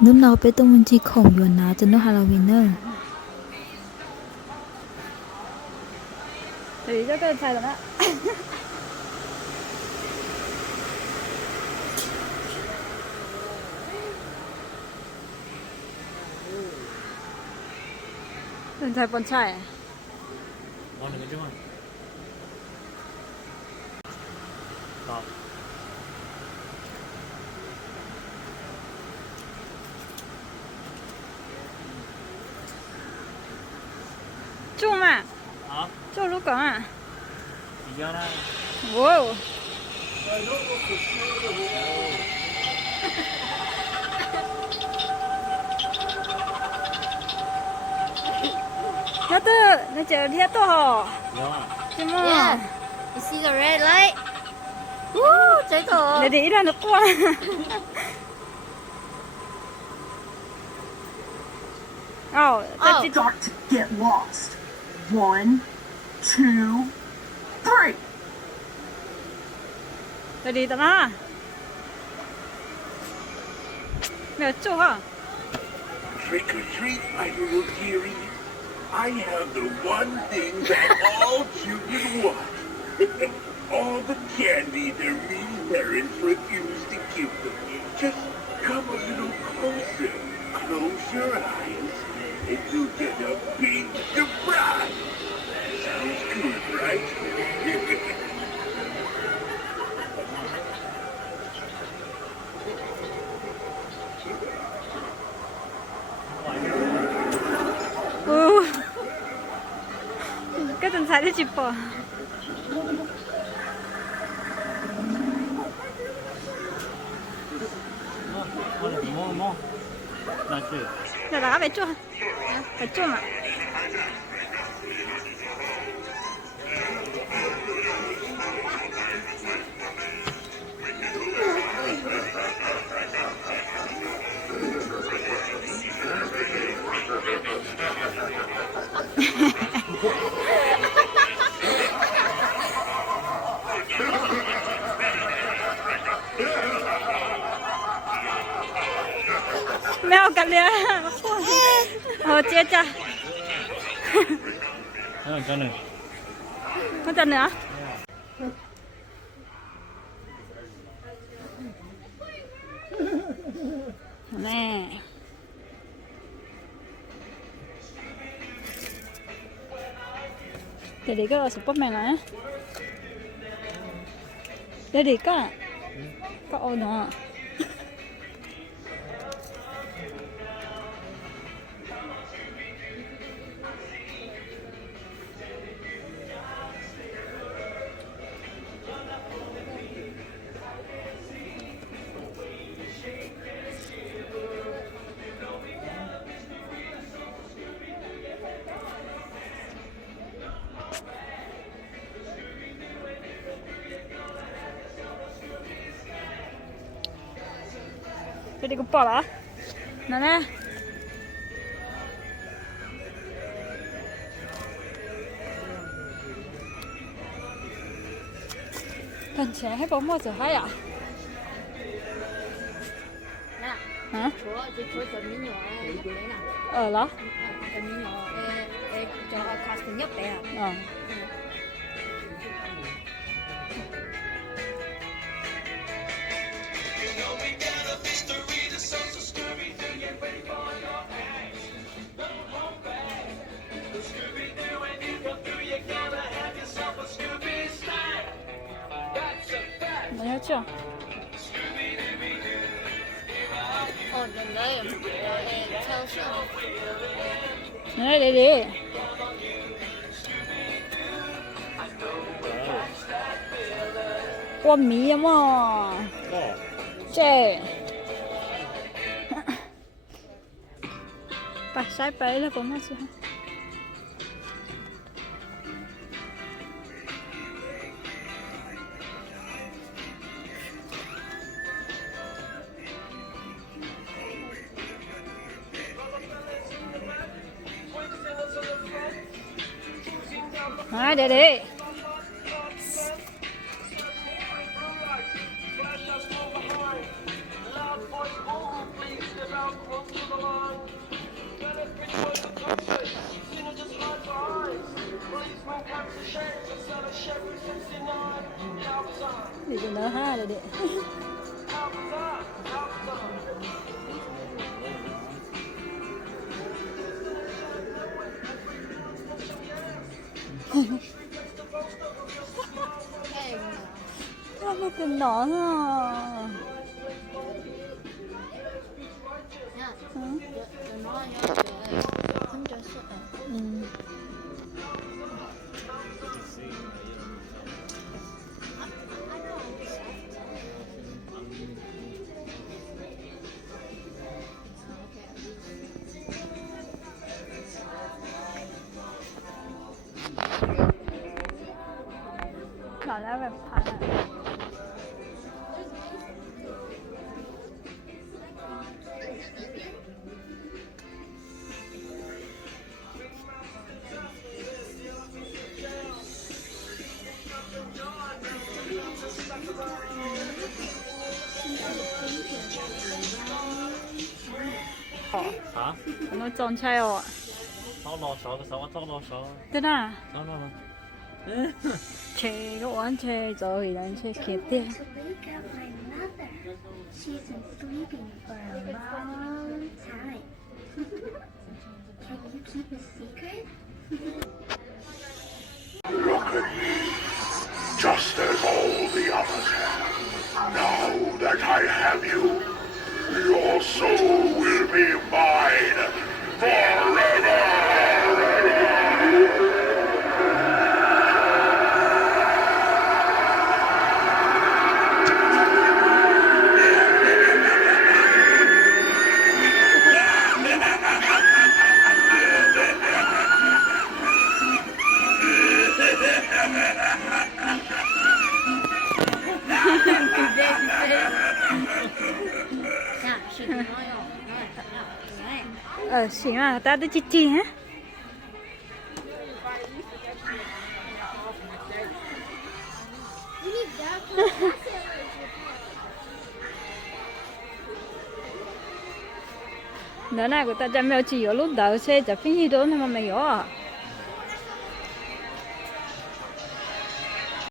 Num nào bé tông mình chỉ khổng yuan na cho nó Halloween nữa. Để cho cái xài rồi đó. Đừng xài bonsai à? Ngon được chứ không? Đó. Chung à? Hả? Chung lúc cỡ à? Thì do đó. Wow. Nó tư, nó chờ thiết tổ hò. Đó. Chứ mà. Yeah. You see the red light? Woo, chạy thở. Để đi ra nó qua. Oh, Oh. Got to get lost. 1, 2, 3. để đi tao nó. Mẹ chú hả? Trick or treat, my little dearie. I have the one thing that all children want. All the candy their mean parents refuse to give them. Just come a little closer. Close your eyes, and you'll get a big surprise. Sounds good, right? Cái tuần sai đi chụp bò. 뭐. 나지. Là đã phải chua. Phải chua mà. Mèo cắn liền. Chết cha. cho này. Con chân nữa. Nè. Để cái Superman này. Để cái. Có ô nữa. Jadi kepala. Nè. Cần trẻ hay bóng mơ giờ hay à? Nè. Hả? Chúa cho mí nhỏ nhấp đấy nè. Đó. Cho mí nhỏ cho casting nhấp đấy à. Mày nhớ chưa? lần đấy theo sự Này để. Qua mì mà. Chè. Phải sai bấy là có mà chứ. Này để. 你就能哈了的。他们跟哪呢？嗯，有毛有的，很着数。嗯。哪来碗盘啊？啊？可能撞菜哦。找老少的时候，我找老少。对啦。找到了。切个碗切做人切切的。 to wake up my mother. She's been sleeping for a long time. Can you keep a secret? Look at me, just as all the others have. Now that I have you, your soul will be mine forever! 行啊，打得起劲。那个大家没有去游龙道噻，在平溪都他妈没有啊。